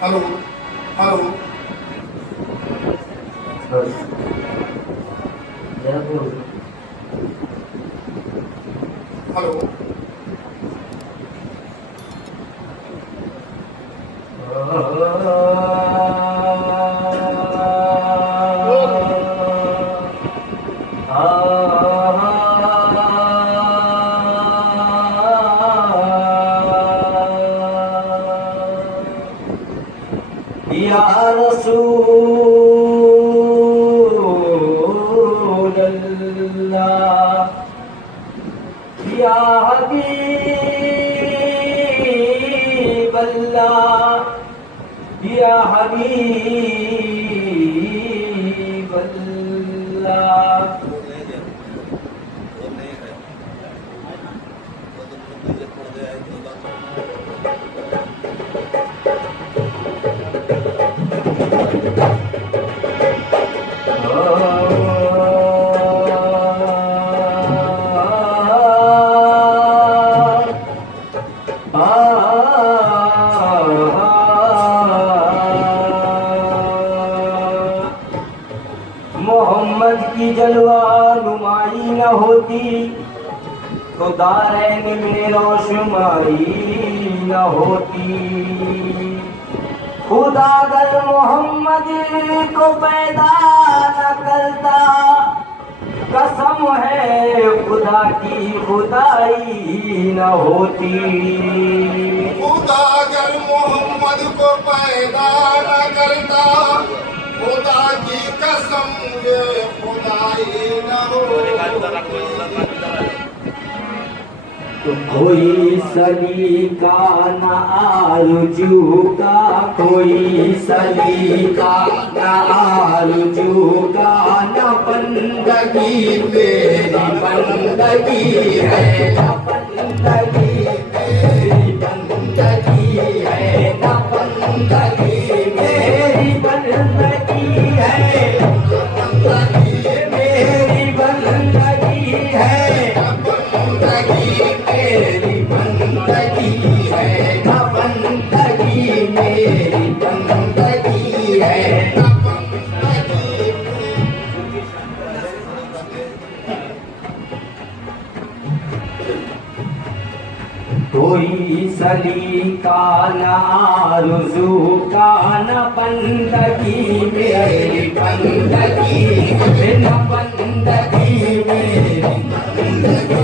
Hello hello hello या रसूल अल्लाह या हबीब अल्लाह या हबीब अल्लाह। मोहम्मद की जलवा नुमाई न होती तो दारैन में रोशनाई न होती। खुदा अगर मोहम्मद को पैदा न करता कसम है खुदा की खुदाई न होती। खुदा अगर मोहम्मद को पैदा न करता खुदा की कसम ये खुदाई न होती। तो कोई सलीका न आरज़ू का कोई सलीका न आरज़ू का न बंदगी मेरी बंदगी है न बंदगी मेरी बंदगी है न बंदगी मेरी बंदगी है मेरी बंदगी है मेरी बंदगी है न बंदगी मेरी बंदगी है। कोई सलीका न आरज़ू का न बंदगी मेरी बंदगी न बंदगी मेरी बंदगी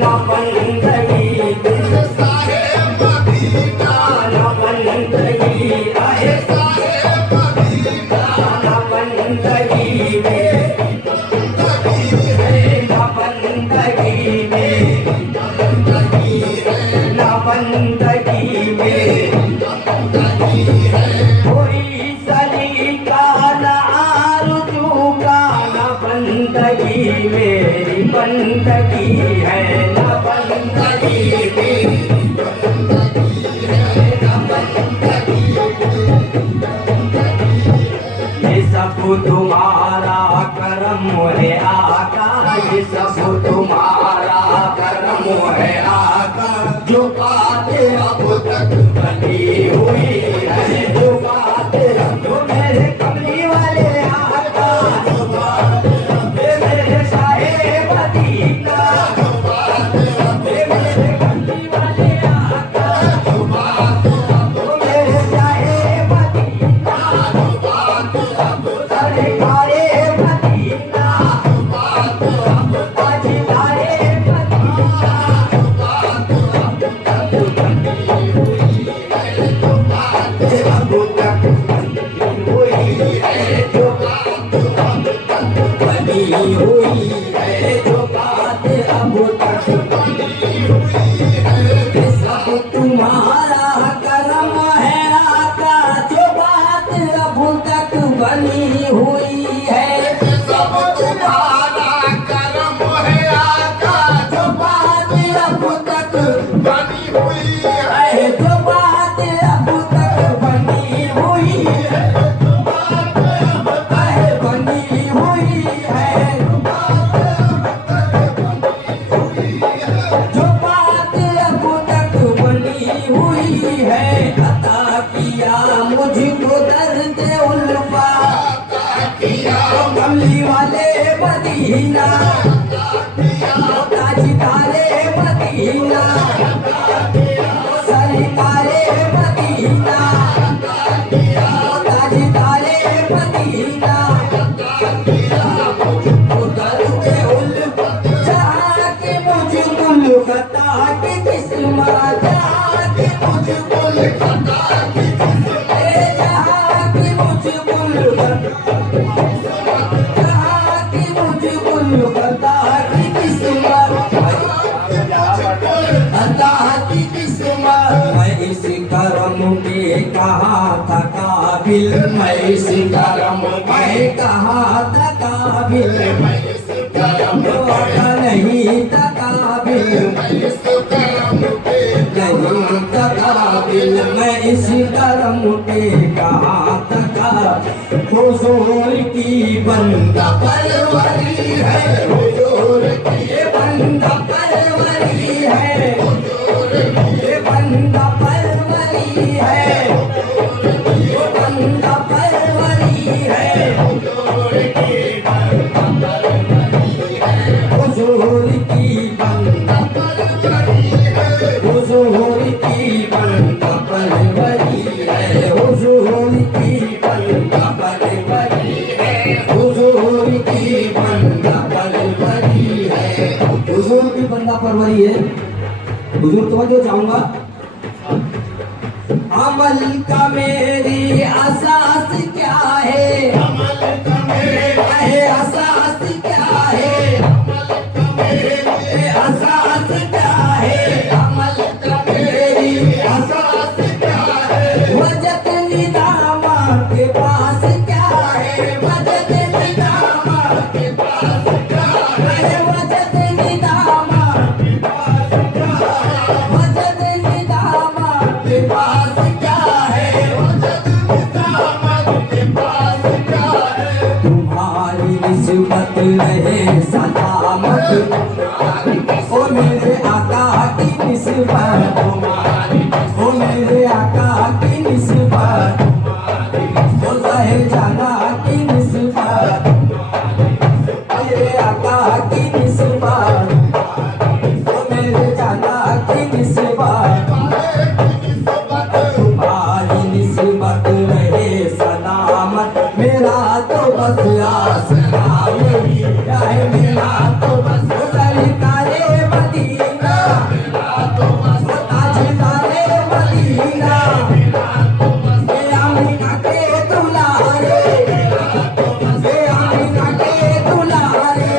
न बंदगी साहेब मदीना न बंदगी आए साहेब मदीना न बंदगी मेरी बंदगी न बंदगी मेरी बंदगी न बंदगी मेरी बंदगी है। कोई सलीका न आरज़ू का न बंदगी मेरी बंदगी है न बंदगी मेरी बंदगी है न बंदगी। ये सब तुम्हारा करम है आका ये सब तुम्हारा करम है आका। जो बातें अब तक बनी हुई है जो बातें जो मेरे कमली वाले आका जो बातें मेरे शाहे मदीना जो बातें मेरे कमली वाले आका जो बातें जो मेरे शाहे मदीना जो बातें सरकारे मदीना जो बातें ताजदारे मदीना जो बातें बनी हुई है जो बातें बनी हुई है, जो बात अब तक बनी हुई है, सब तुम्हारा करम है आका, जो बात अब तक बनी हुई है, सब तुम्हारा करम है आका, जो बात अब तक बनी हुई है, है, जो बात अब तक बनी हुई है, बनी हुई है, जो बात अब तक बनी हुई है, अता किया मुझको दर्द उल्फा, कमली वाले मदीना, ताजदारे मदीना, सरकारे मदीना, ताजदारे मदीना, मुझको दर्द उल्फा, जहाँ के मुझको लुकता के किस्मत, जहाँ के मुझको लुकता के किस्मत, जहाँ के मुझको लुकता, जहाँ के मुझको लुकता की किस्मत, अल्लाह की किस्मत, मैं इस करम के कहाँ था काबिल, मैं इस करम में कहाँ था काबिल, वादा नहीं था काबिल, इस करम पे नहीं था काबिल, मैं इस करम के कहाँ था काबिल, हुजूर की बंदा परवरी है, हुजूर की ये बंदा परवरी है, ये बंदा परवरी है, ये बंदा परवरी है, हुजूर की बंदा परवरी है, हुजूर की बंदा परवरी है, हुजूर की बंदा परवरी है, हुजूर की बंदा परवरी है, हुजूर की बंदा परवरी है। हुजूर तो जो चाहूंगा, अमल का मेरी असास क्या है, अमल का मेरे असास क्या है, असास क्या है, अमल का मेरी एहसास क्या है, वजद निदामा के पास क्या है, वजद निदामा के पास क्या है, वजद निदामा के पास क्या है, वजद निदामा के पास क्या है, वजद निजामत के पास क्या है, तुम्हारी निस्बत रहे सलामत, ओ मेरे आका की निस्बत, ओ मेरे आका की निस्बत, ओ साहे जाना की निस्बत, मेरे आका की निस्बत, ओ मेरे जाना की निस्बत, तुम्हारी निस्बत रहे सलामत, मेरा तो बस आसरा यही है, मेरा तो बस सरकारे मदीना, ताजदारे मदीना, ये आमीना के दुलारे, ये आमीना के दुलारे,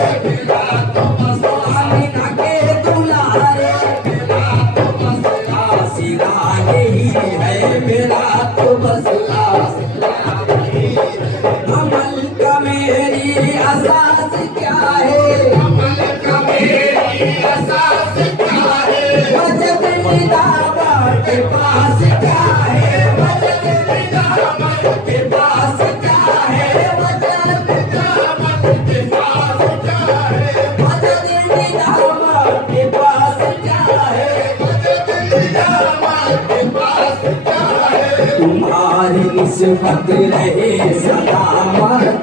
आमीना के दुलारे, आसिरा यही है, मेरा तो बस आसरा, अमल का मेरी असास क्या है, अमल का मेरी एहसास क्या है, वजद निदामा के पास क्या है, वजद निदामा के पास क्या है, वजद निजामत के पास क्या है, वजद निदामा के पास क्या है, वजद निजामत के पास क्या है, तुम्हारी निस्बत रहे सलामत,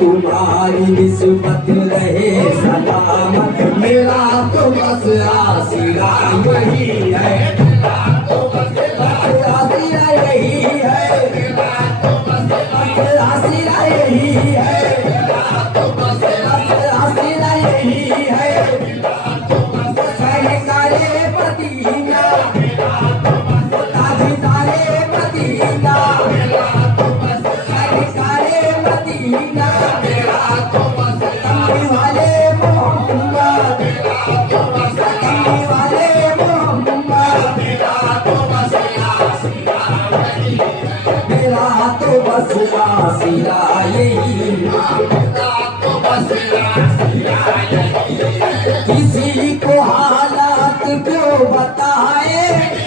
तुम्हारी निस्बत रहे सलामत, मेरा तो बस आसिरा यही है, आसिरा यही है, आसिरा यही है, आसिरा यही है, सरकारे मदीना, ताजदारे मदीना, सरकारे मदीना मेरा तो मसला कमली वाले मोहम्मद तो मसला कमली वाले मोहम्मद मेरा तो मसला सीधा नहीं मेरा तो बस वासिला यही मेरा तो मसला सीधा नहीं किसी को हालात क्यों बताए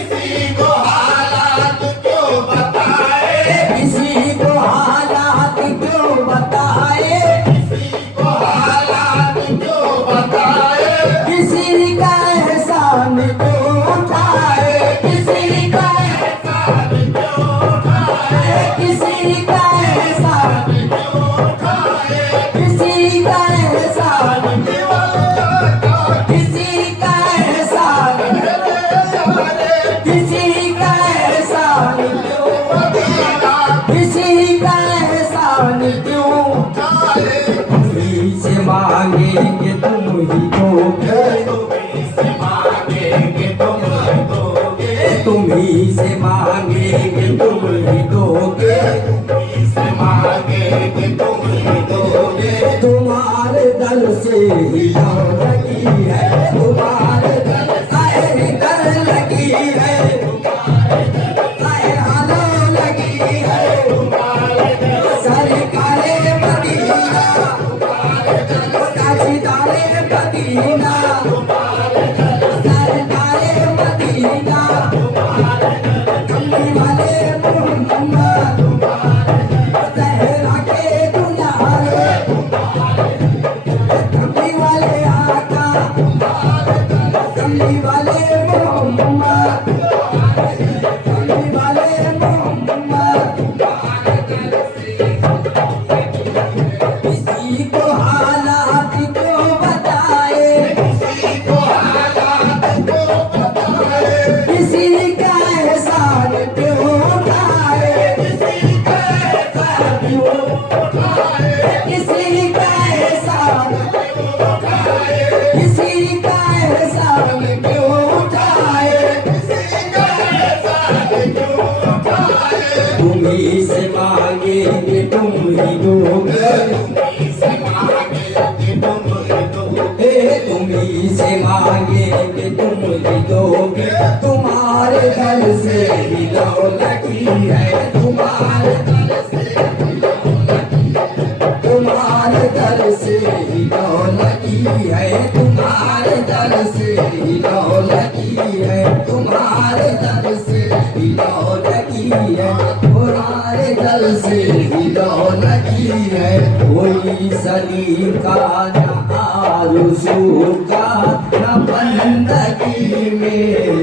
किसी को हालात क्यों बताए किसी को हालात क्यों बताए किसी को हालात क्यों बताए किसी का एहसान क्यों उठाए किसी का एहसान क्यों उठाए किसी का एहसान क्यों उठाए किसी का एहसान किसी किसी का एहसान किसी का एहसान क्यों किसी का एहसान क्यों तुम्ही से मांगेंगे तुम ही दोगे तुम्ही से मांगेंगे तुम ही दोगे तुम्हारे दर से ही दर लगी है तुम्हारे दर से दर लगी है तुम्हारे आलो लगी है सरकारे मदीना ताजदारे मदीना सरकारे मदीना कमली वाले मोहम्मद सहरा के दुलारे कमली वाले आका कमली वाले मोहम्मद कमली वाले मोहम्मद किसी को हालात क्यों बताए किसी का एहसान क्यों उठाए किसी का एहसान क्यों उठाए किसी का एहसान किसी का एहसान क्यों उठाए तुम्ही से मांगेंगे तुम ही दोगे तुम्ही से मांगेंगे तुम ही दोगे तुम्हारे दर से ही लगी है तुम्हारे दर से तुम्हारे दर से ही लगी है तुम्हारे दर से ही लगी है तुम्हारे दर से ही लगी है तुम्हारे दर से ही लगी है कोई सलीम का न आरज़ू का न बंदगी में